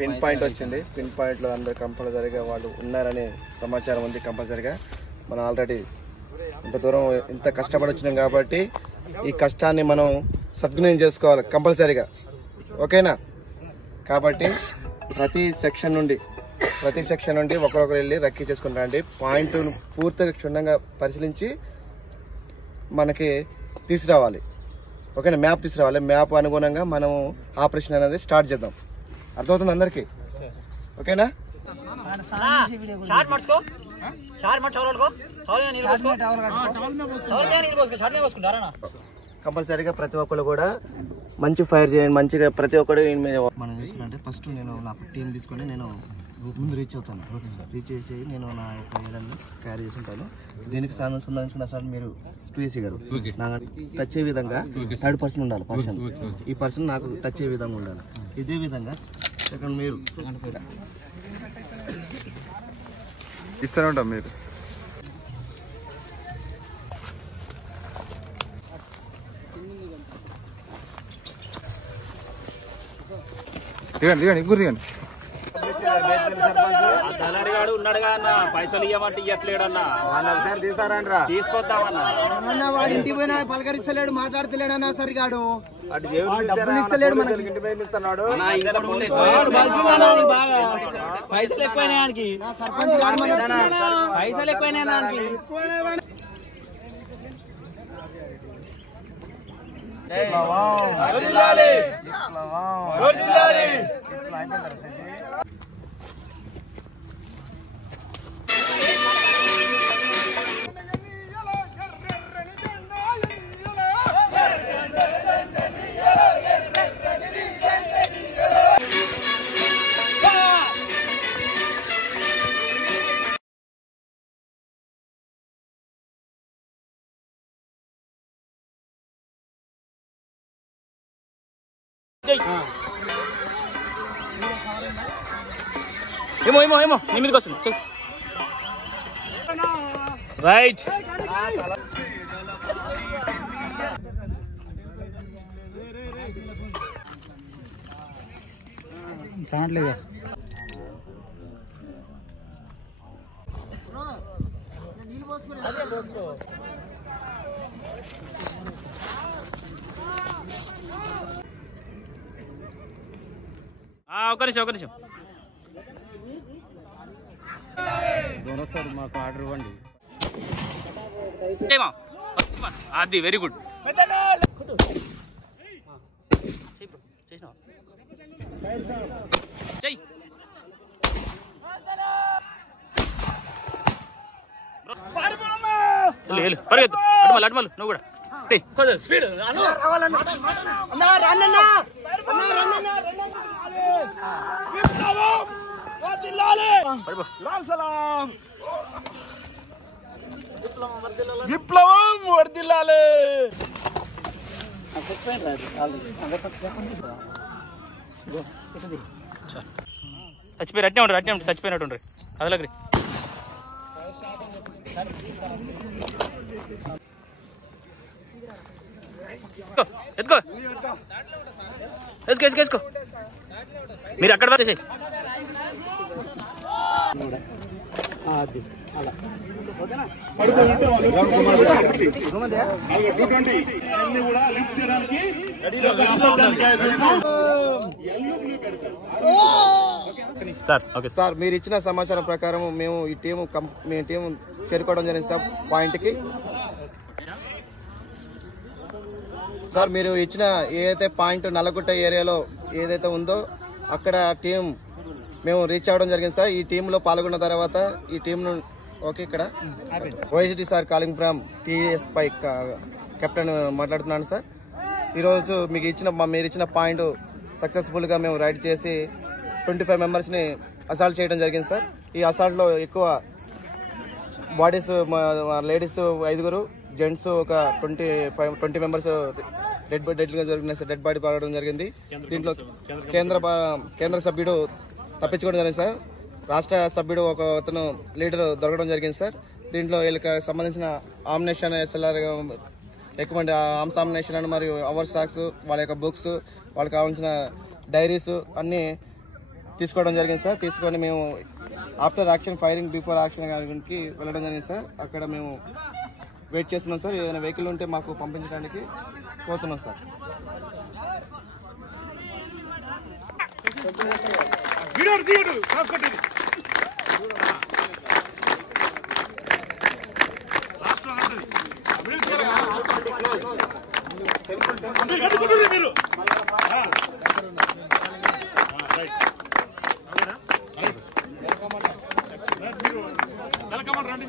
Pin point వచ్చింది. Pin పాయింట్లో అందరు కంపల్సరీగా వాళ్ళు ఉన్నారనే సమాచారం ఉంది. కంపల్సరీగా మనం ఆల్రెడీ ఇంత దూరం ఇంత కష్టపడి వచ్చినాం కాబట్టి ఈ కష్టాన్ని మనం సద్వినియోగం చేసుకోవాలి కంపల్సరీగా. ఓకేనా? కాబట్టి ప్రతి సెక్షన్ నుండి ఒకరొకరు వెళ్ళి రక్కీ చేసుకుంటారండి. పాయింట్ను పూర్తిగా క్షుణ్ణంగా పరిశీలించి మనకి తీసుకురావాలి. ఓకేనా? మ్యాప్ తీసుకురావాలి. మ్యాప్ అనుగుణంగా మనం ఆపరేషన్ అనేది స్టార్ట్ చేద్దాం. అర్థమవుతుంది అందరికి? ఓకేనా? కంపల్సరీగా ప్రతి ఒక్కరు కూడా మంచి ఫైర్ చేయండి. మంచిగా ప్రతి ఒక్కరు మనం చూసుకుంటే ఫస్ట్ నేను నా టీం తీసుకొని నేను ముందు రీచ్ అవుతాను. రీచ్ చేసి నేను నా యొక్క ఏరియాలో క్యారీ చేసి ఉంటాను. దీనికి సంబంధించిన సార్ మీరు 2AC గారు నాకు టచ్ అయ్యే విధంగా 3rd పర్సన్ ఉండాలి. ఈ పర్సన్ నాకు టచ్ అయ్యే విధంగా ఉండాలి. ఇదే విధంగా సెకండ్ మీరు ఇస్తూనే ఉంటాం. మీరు దిగండి ఇంకూరు దిగండి. దళారిగాడు ఉన్నాడుగా అన్న, పైసలు ఇవ్వమంటే ఇవ్వట్లేడన్నా. ఒకసారి తీసారా తీసుకొద్దామన్నా. వాళ్ళ ఇంటికి పోయినా పలకరిస్తలేడు, మాట్లాడతలేడన్నా. సరిగాడు పైసలు ఎక్కువైనాయానికి. పైసలు ఎక్కువైనాయానికి. ఏమో నీ మీదకి వస్తుంది. రైట్. కావట్లేదా? ఒక నిమిషం మాకు ఆర్డర్ ఇవ్వండి. అది వెరీ గుడ్. పరిగెత్తు. అటుమల్లు నువ్వు కూడా స్పీడ్. విప్లవం వర్ధిల్లాలి. చచ్చిపోయి అట్నే ఉంటారు. చచ్చిపోయినట్టు ఉంటారు. అదలకి ఎత్తుకో. వేసుకో. మీరు అక్కడ వచ్చేసి సార్ మీరు ఇచ్చిన సమాచారం ప్రకారం మేము ఈ టీము చేరుకోవడం జరిగింది సార్ పాయింట్కి. సార్ మీరు ఇచ్చిన ఏదైతే పాయింట్ నల్లగుట్ట ఏరియాలో ఏదైతే ఉందో అక్కడ టీం మేము రీచ్ అవ్వడం జరిగింది సార్. ఈ టీంలో పాల్గొన్న తర్వాత ఈ టీంను ఓకే ఇక్కడ YSD sir calling from TS పై కెప్టెన్ మాట్లాడుతున్నాను సార్. ఈరోజు మీరు ఇచ్చిన పాయింట్ సక్సెస్ఫుల్గా మేము రైడ్ చేసి 25 మెంబర్స్ని అసాల్ట్ చేయడం జరిగింది సార్. ఈ అసాల్ట్లో ఎక్కువ బాడీస్ లేడీస్ 5, జెంట్స్ ఒక 20 మెంబర్స్ డెడ్ బాడీ పడడం జరిగింది. దీంట్లో కేంద్ర సభ్యుడు తప్పించుకోవడం జరిగింది సార్. రాష్ట్ర సభ్యుడు ఒక అతను లీడర్ దొరకడం జరిగింది సార్. దీంట్లో వీళ్ళకి సంబంధించిన ammunition SLR recommend arms ammunition మరియు అవర్ సాక్స్, వాళ్ళ యొక్క బుక్స్, వాళ్ళకి కావాల్సిన డైరీస్ అన్నీ తీసుకోవడం జరిగింది సార్. తీసుకొని మేము after action firing before action కి వెళ్ళడం జరిగింది సార్. అక్కడ మేము వెయిట్ చేస్తున్నాం సార్. ఏదైనా వెహికల్ ఉంటే మాకు పంపించడానికి పోతున్నాం సార్. రండి